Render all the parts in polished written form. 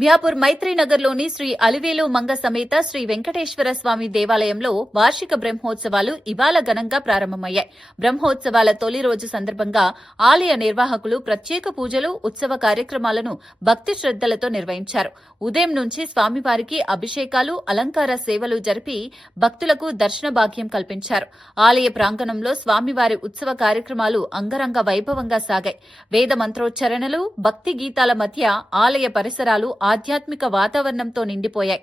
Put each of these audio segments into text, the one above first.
మియాపూర్ మైత్రీనగర్లోని శ్రీ అలివేలు మంగ సమేత శ్రీ వెంకటేశ్వర స్వామి దేవాలయంలో వార్షిక బ్రహ్మోత్సవాలు ఇవాళ ఘనంగా ప్రారంభమయ్యాయి. బ్రహ్మోత్సవాల తొలి రోజు సందర్భంగా ఆలయ నిర్వాహకులు ప్రత్యేక పూజలు, ఉత్సవ కార్యక్రమాలను భక్తి శ్రద్దలతో నిర్వహించారు. ఉదయం నుంచి స్వామివారికి అభిషేకాలు, అలంకార సేవలు జరిపి భక్తులకు దర్శన భాగ్యం కల్పించారు. ఆలయ ప్రాంగణంలో స్వామివారి ఉత్సవ కార్యక్రమాలు అంగరంగ వైభవంగా సాగాయి. వేద మంత్రోచ్చరణలు, భక్తి గీతాల మధ్య ఆలయ పరిసరాలు ఆధ్యాత్మిక వాతావరణంతో నిండిపోయాయి.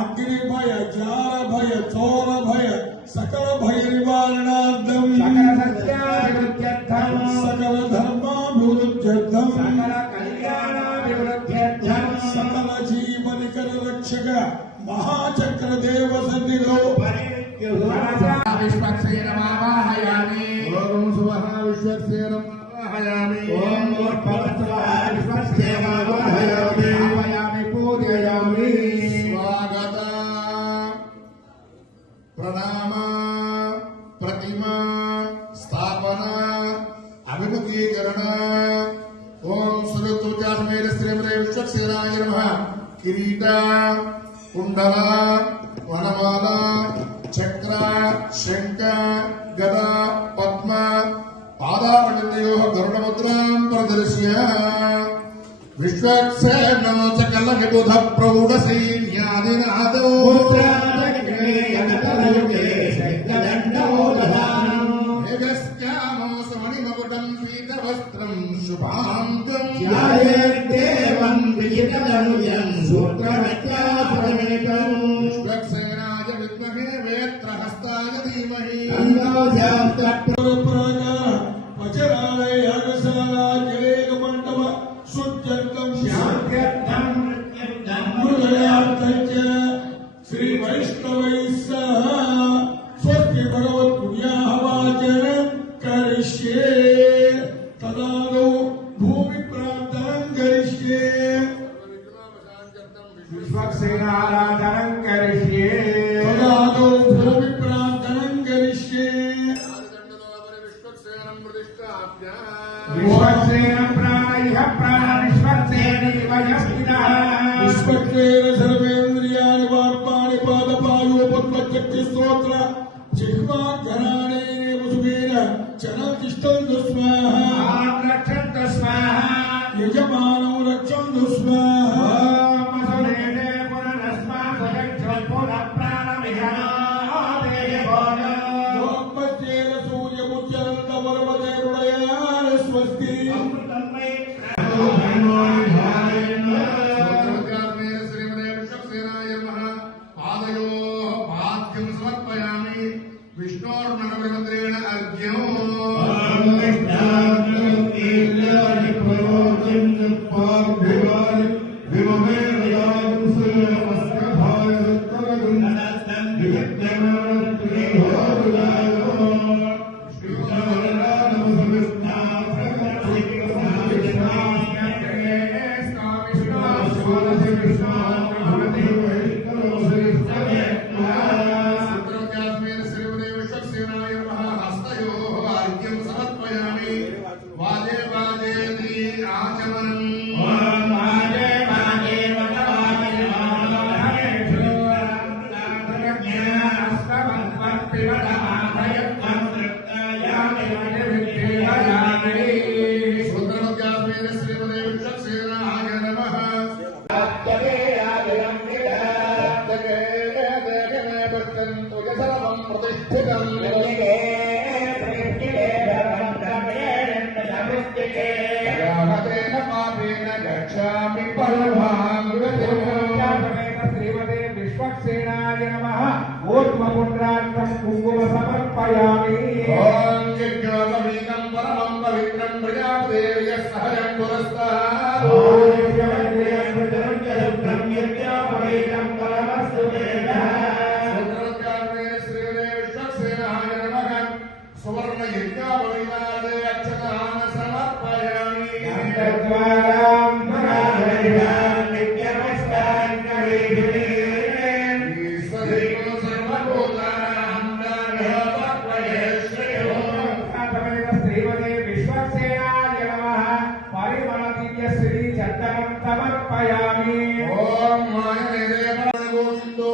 అగ్నిభయ, జారభయ, చోరభయ, సకల భయ నివారణార్థం, సకల ధర్మాభివృద్ధ్యర్థం, సకల జీవనికర రక్షక మహాచక్ర దేవ సన్నిధిలో ప్రణామ, ప్రతిమా స్థాపన, అభిముఖీకరణ. ఓం సురతుజాస్మేర శ్రీమదే విశ్వక్సేనాయ నమః. కిరీట, కుండల, వనమాల, చక్ర, శంఖ, గద, పద్మ, పాదావళితయో గరుడముద్రాం ప్రదర్శ్య విశ్వక్సేనో చకల విబుధ ప్రౌఢ సైన్యాదినాదో మణిమకుటం పీతవస్త్రం శుభాంగం విశ్వక్సేనాయ విద్మహే వేత్రహస్తాయ ధీమహి వజ్రాలయ యాగశాల జలేక మండప శుద్ధ్యర్థం శాంత్యర్థం శ్రీ వైష్ణవై సహ స్వస్తి భగవత్ పుణ్యాహవాచనం కరిష్యే తదాదో భూమి ప్రార్థనం కరిష్యే విశ్వక్సేనారాధనం కరిష్యే తదాదో భూమి ప్రార్థనం కరిష్యే విశ్వక్సేన ప్రాణైః ప్రాణ విశ్వక్సేన విశ్వక్సేన సర్వేంద్రియాణి వాక్పాణి పాదపాయో పద్మచక్రి స్తోత్ర జిహ్వా ఘరాణే ముసుమేన చరణతిష్టంతు స్వాహా రక్షంతు స్వాహా యజమానం రక్షంతు స్వాహా మసనేనే పునరస్మాత్ రక్షత్ పునః ప్రాణమిహనాదేయ బోధ లోకమధ్యేన సూర్యముచ్చరంత పర్వతే హృదయాన స్వస్తి అమృతమై విష్ణోర్మణమంత్రేణ అర్ఘ్యం విశ్వక్సేనాయ నమః. ఊర్ధ్వపుండ్రాక్షం కుంకుమ సమర్పయామి. ఓం యజ్ఞోపవీతం పరమం పవిత్రం ప్రజాపదేవ్య సహజం పురస్తాత్. ఓం యజ్ఞోపవీతం యజ్ఞోపవీతం పరమస్తు వేదః. విశ్వక్సేనాయ నమః. సువర్ణ యజ్ఞోపవీతాదే అక్షతాన్ సమర్పయామి. శ్రీ చందనం సమర్పయామి. ఓం మాయదేవ గోవిందో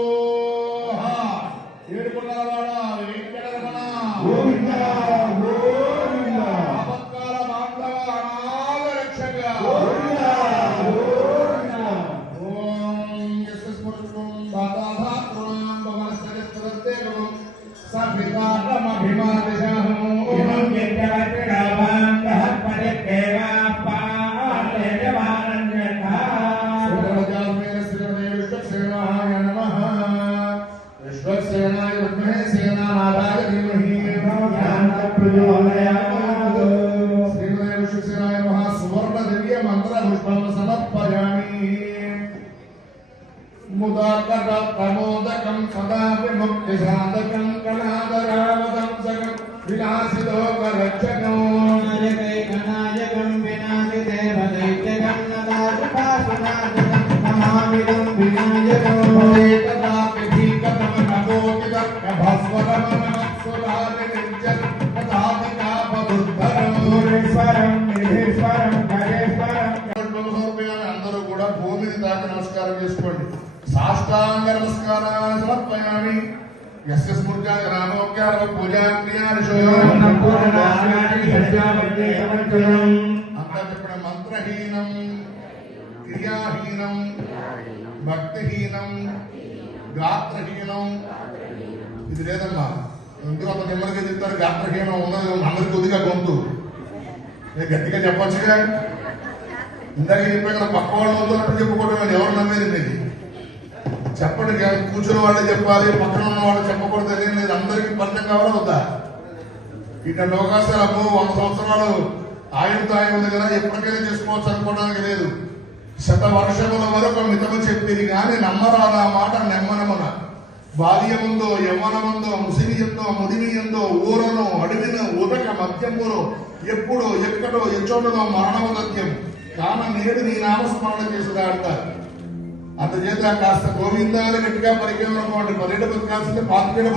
ఏడుకొండలవాడ వెంకటరమణ గోవింద గోవింద ఆపత్కాల బాంధవ అనాథ రక్షక గోవింద గోవింద. ఓం యస్య స్మృతం బాధాధాత్రుణాం భవనస్యస్తదేవం సభితాకమభిమాదిశాహం ఇమం యజ్ఞవత్రాభాంతః పదకేవాపాలేజమానన్యథా. సూరజామేన శ్రీమదే విశ్వక్సేనాయ నమః. విశ్వక్సేనాయ విద్మహే సేనానాథాయ ధీమహి ప్రచోదయాత్. శ్రీమదే విశ్వక్సేనాయ నమః. సువర్ణ దివ్య మంత్ర పుష్పం సమర్పయామి. ముదాకర ప్రమోదకం సదా విముక్తి సాధకం కళాదరావతం సకం విలాసిలోకరక్షకం నాయకైకనాయకం వినాశిదేవదైత్యకం నదాసుపాసునాశకం నమామిదం వినాయకం. సూరేశ్వరం నిధీశ్వరం గజేశ్వరం. అందరూ కూడా భూమిని తాకి నమస్కారం చేసుకోండి. సాష్టాంగ నమస్కారాన్ని సమర్పయామి. యస్య స్మృత్యాయ రామోక్యార పూజాక్రియానిషో అంతా చెప్పిన మంత్రహీనం క్రియాహీనం భక్తిహీనం గాత్రహీనం ఇది లేదమ్మా. ఇందులో ఒక నెమ్మదిగా చెప్తారు గాత్రహీనం ఉన్నది అందరికి కొద్దిగా గొంతు గట్టిగా చెప్పచ్చుగా. ఇందాక చెప్పే కదా పక్క వాళ్ళు వదిలినట్టు చెప్పుకోవడం ఎవరు నమ్మేది మీది చెప్పండి. కూర్చున్న వాళ్ళు చెప్పాలి, పక్కన ఉన్న వాళ్ళు చెప్పకూడదు అదేం లేదు. అందరికీ పరిచయం కావాలా వద్దా? ఇటువంటి అవకాశాలు అబ్బో 100 సంవత్సరాలు ఆయుధ ఉంది కదా ఎప్పటికైనా చేసుకోవచ్చు అనుకోవడానికి లేదు. శతవర్షముల వరకు మితము చెప్పింది కానీ నమ్మరాదా మాట నెమ్మనమున. బాల్యముందో యవ్వనముందో ముసినియందో ముదిమియందో ఊరను అడవిన ఉదక మధ్యములో ఎప్పుడో ఎక్కడో ఎచ్చోటలో మరణము సత్యం కాన నేడు నీ నామస్మరణ చేసుదా అంటారు. అందుచేత కాస్త గోవిందాలు గట్టిగా పరిచయం అనుకోండి. 10 ఏళ్ళు బతకాల్సిందే 25 ఏళ్ళు